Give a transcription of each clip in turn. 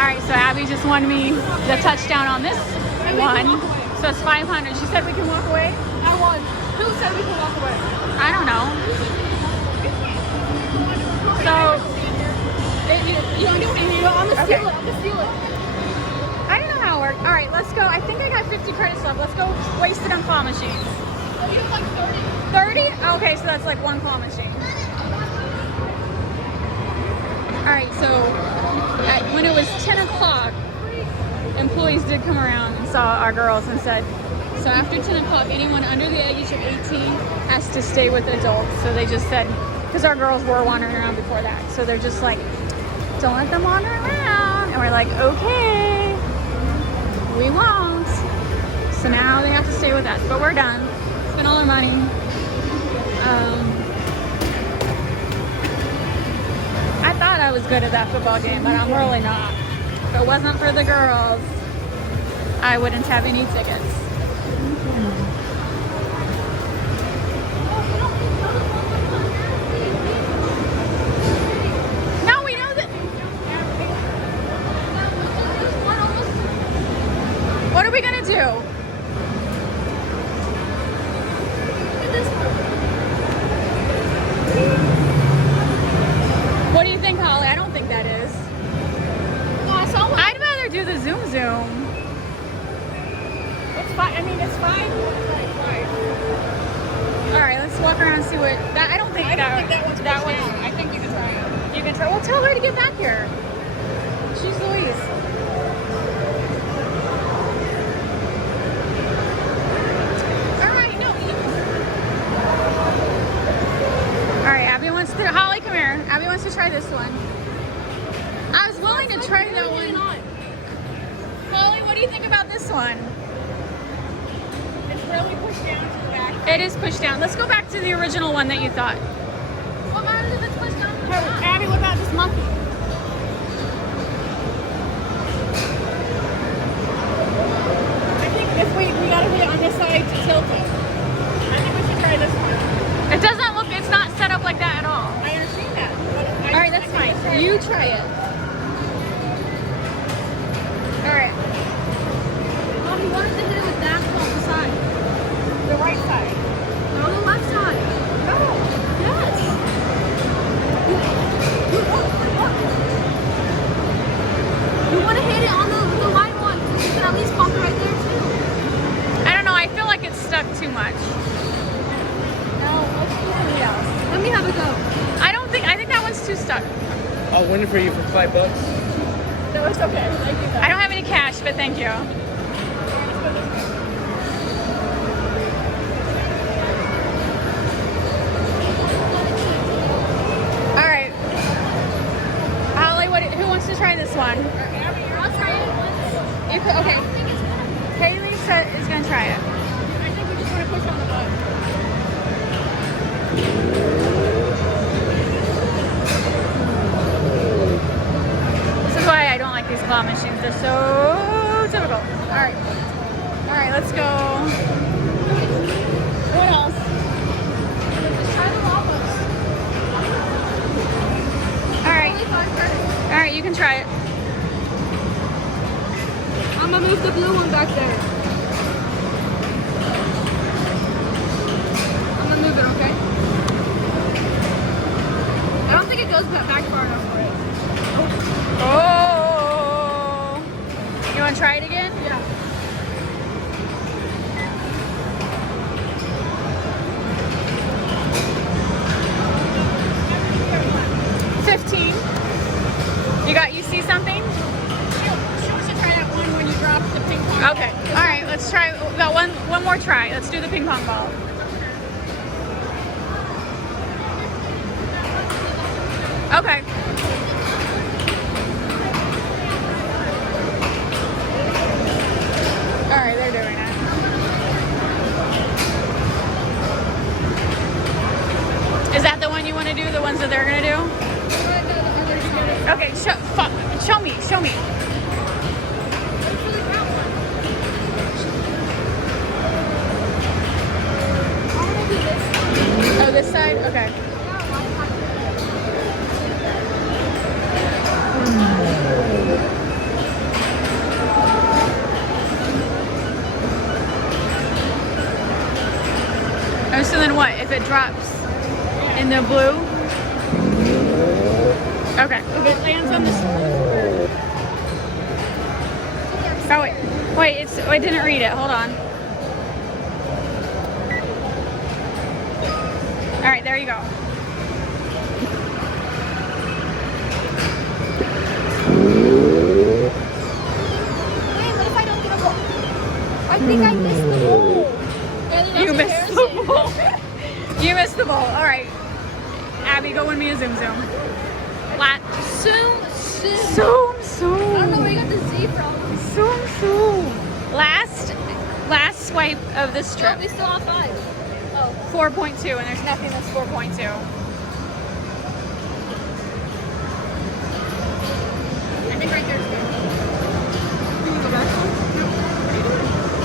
right, so Abby just won me the touchdown on this one. So it's 500. She said we can walk away? I won. Who said we can walk away? I don't know. So, I'm gonna steal it. I'm gonna steal it. I don't know how it worked. All right, let's go. I think I got 50 credits left. Let's go waste it on claw machines. Oh, you have like 30. 30? Okay, so that's like one claw machine. All right, so when it was 10 o'clock, employees did come around and saw our girls and said, so after 10 o'clock, anyone under the age of 18 has to stay with adults. So they just said, because our girls were wandering around before that. So they're just like, don't let them wander around. And we're like, okay, we won't. So now they have to stay with us, but we're done. Spent all our money. I thought I was good at that football game, but I'm really not. If it wasn't for the girls, I wouldn't have any tickets. No, we know that. What are we gonna do? What do you think, Holly? I don't think that is. No, I saw one. I'd rather do the Zoom. It's fine. I mean, it's fine. It's fine. All right, let's walk around and see what. That I don't think that one's That one. I think you can try it. You can try. Well, tell her to get back here. She's Louise. All right, no. All right, Abby wants to. Holly, come here. Abby wants to try this one. I was willing to try that one. Holly, what do you think about this one? It's really pushed down to the back. It is pushed down. Let's go back to the original one that you thought. What matters if it's pushed down to the back? Abby, what about this monkey? I think if we gotta hit it on this side to tilt it. I think we should try this one. It doesn't look. It's not set up like that at all. I understand that. But All right, that's fine. You try it. All right. Mom, you wanted to hit it with that on the side. The right side. No, the left side. No. Yes. You want to hit it on the white one. You can at least bump it right there too. I don't know. I feel like it's stuck too much. No, let's do something else. Let me have a go. I think that one's too stuck. I'll win it for you for $5. No, it's okay. Thank you, I don't have any cash, but thank you. All right. Holly, who wants to try this one? I'll try it once. Okay. Haley is going to try it. I think we just want to push on the button. This is why I don't like these claw machines. They're so difficult. All right. All right, let's go. What else? Just try the llamas. All right. Only 5 credits. All right, you can try it. I'm gonna move the blue one back there. I'm gonna move it, okay? I don't think it goes back far enough for it. Oh. You want to try it again? Yeah. You see something? She should try that one when you drop the ping pong. Okay. All right. Let's try. We got one more try. Let's do the ping pong ball. Okay. All right. They're doing it. Is that the one you want to do? The ones that they're gonna do? Okay. Show me. Show me. Oh, this side? Okay. it drops in the blue. Okay. If it lands on the. Oh wait, I didn't read it. Hold on. All right, there you go. Wait, what if I don't get a ball? I think I missed the ball. You missed the ball. You missed the ball. All right. Abby, go win me a zoom. Zoom. I don't know where you got the Z from. Zoom. Last swipe of this Oh, trip. they still have 5. Oh. 4.2, and there's nothing that's 4.2. I think right there's good. Can you go back some?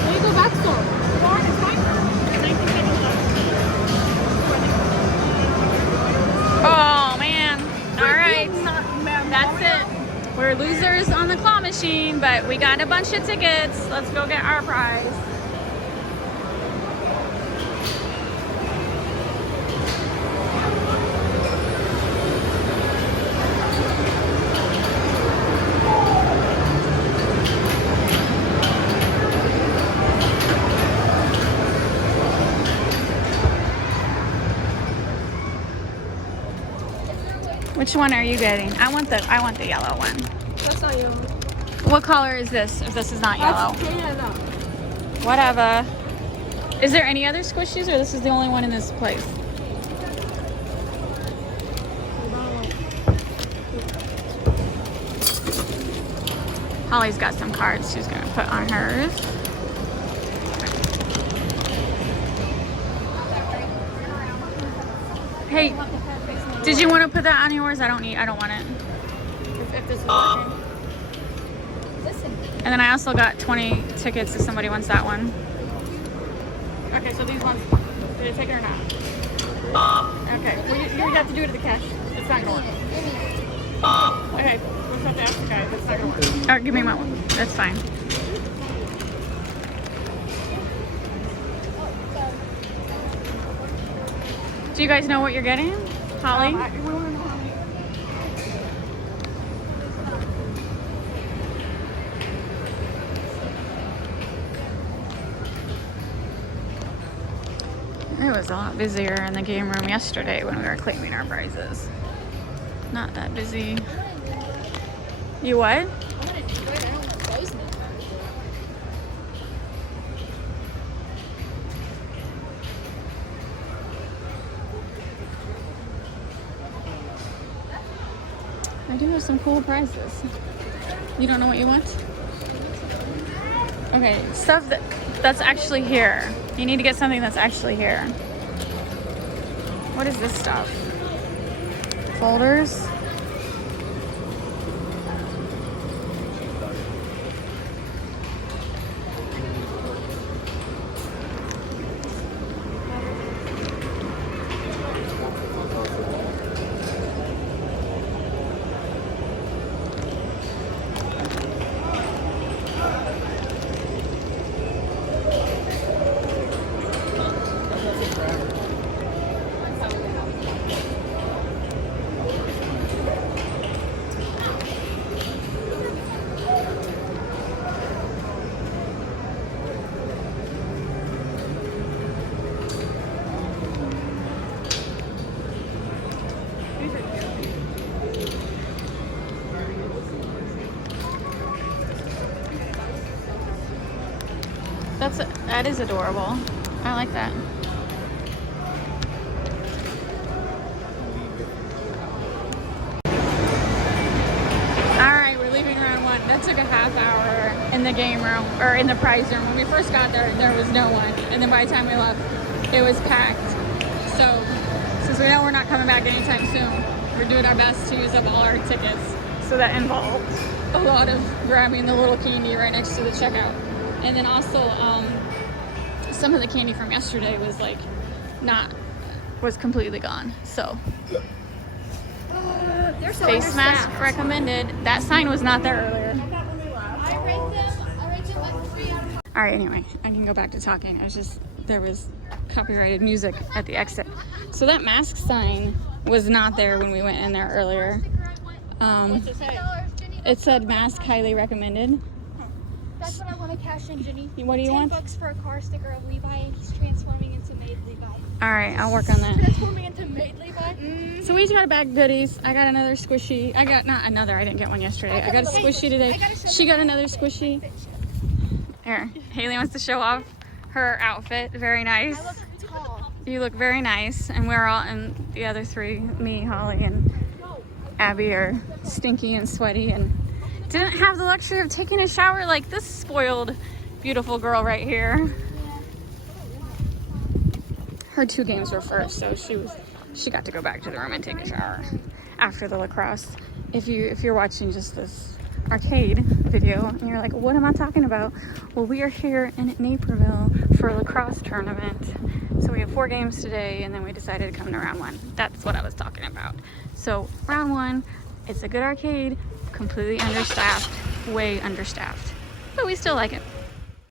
Can you go back some? Come on, it's fine. 1975. Oh man. All right. That's it. We're losers on the claw machine, but we got a bunch of tickets. Let's go get our prize. Which one are you getting? I want the yellow one. That's not yellow. What color is this? If this is not yellow. That's Canada. Whatever. Is there any other squishies, or this is the only one in this place? Holly's got some cards she's gonna put on hers. Hey, did you want to put that on yours? I don't want it. If this is working. And then I also got 20 tickets if somebody wants that one. Okay, so these ones, did it take it or not? Okay, well, you have to do it at the cash. It's not going to work. Okay, we'll just have to ask the guy. That's not going to work. All right, give me my one. That's fine. Do you guys know what you're getting? Holly? We want to know how many. It was a lot busier in the game room yesterday when we were claiming our prizes. Not that busy. You what? I'm going to enjoy it. I don't want to close them. I do have some cool prizes. You don't know what you want? Okay, stuff that's actually here. You need to get something that's actually here. What is this stuff? Folders? That is adorable. I like that. Alright, we're leaving round one. That took a half hour in the game room, or in the prize room. When we first got there, there was no one. And then by the time we left, it was packed. So, since we know we're not coming back anytime soon, we're doing our best to use up all our tickets. So that involved a lot of grabbing the little candy right next to the checkout. And then also, some of the candy from yesterday was completely gone. So They're so face mask understaffed. recommended. That sign was not there earlier. I rate them like 3 out of 5. All right, anyway, I can go back to talking. There was copyrighted music at the exit. So that mask sign was not there when we went in there earlier. What's it say? It said mask highly recommended. That's what I want to cash in, Jenny. What do you want? $10 for a car sticker of Levi, and he's transforming into Maid Levi. All right, I'll work on that. Transforming into Maid Levi? So we each got a bag of goodies. I got another squishy. I didn't get one yesterday. I got a squishy today. She got another squishy. Here, Haley wants to show off her outfit. Very nice. I look tall. You look very nice. And we're all, and the other three, me, Holly, and Abby are stinky and sweaty and didn't have the luxury of taking a shower like this spoiled, beautiful girl right here. Her 2 games were first, so she got to go back to the room and take a shower after the lacrosse. If you're watching just this arcade video and you're like, what am I talking about? Well, we are here in Naperville for a lacrosse tournament. So we have 4 games today, and then we decided to come to round 1. That's what I was talking about. So round 1, it's a good arcade, completely understaffed, way understaffed, but we still like it.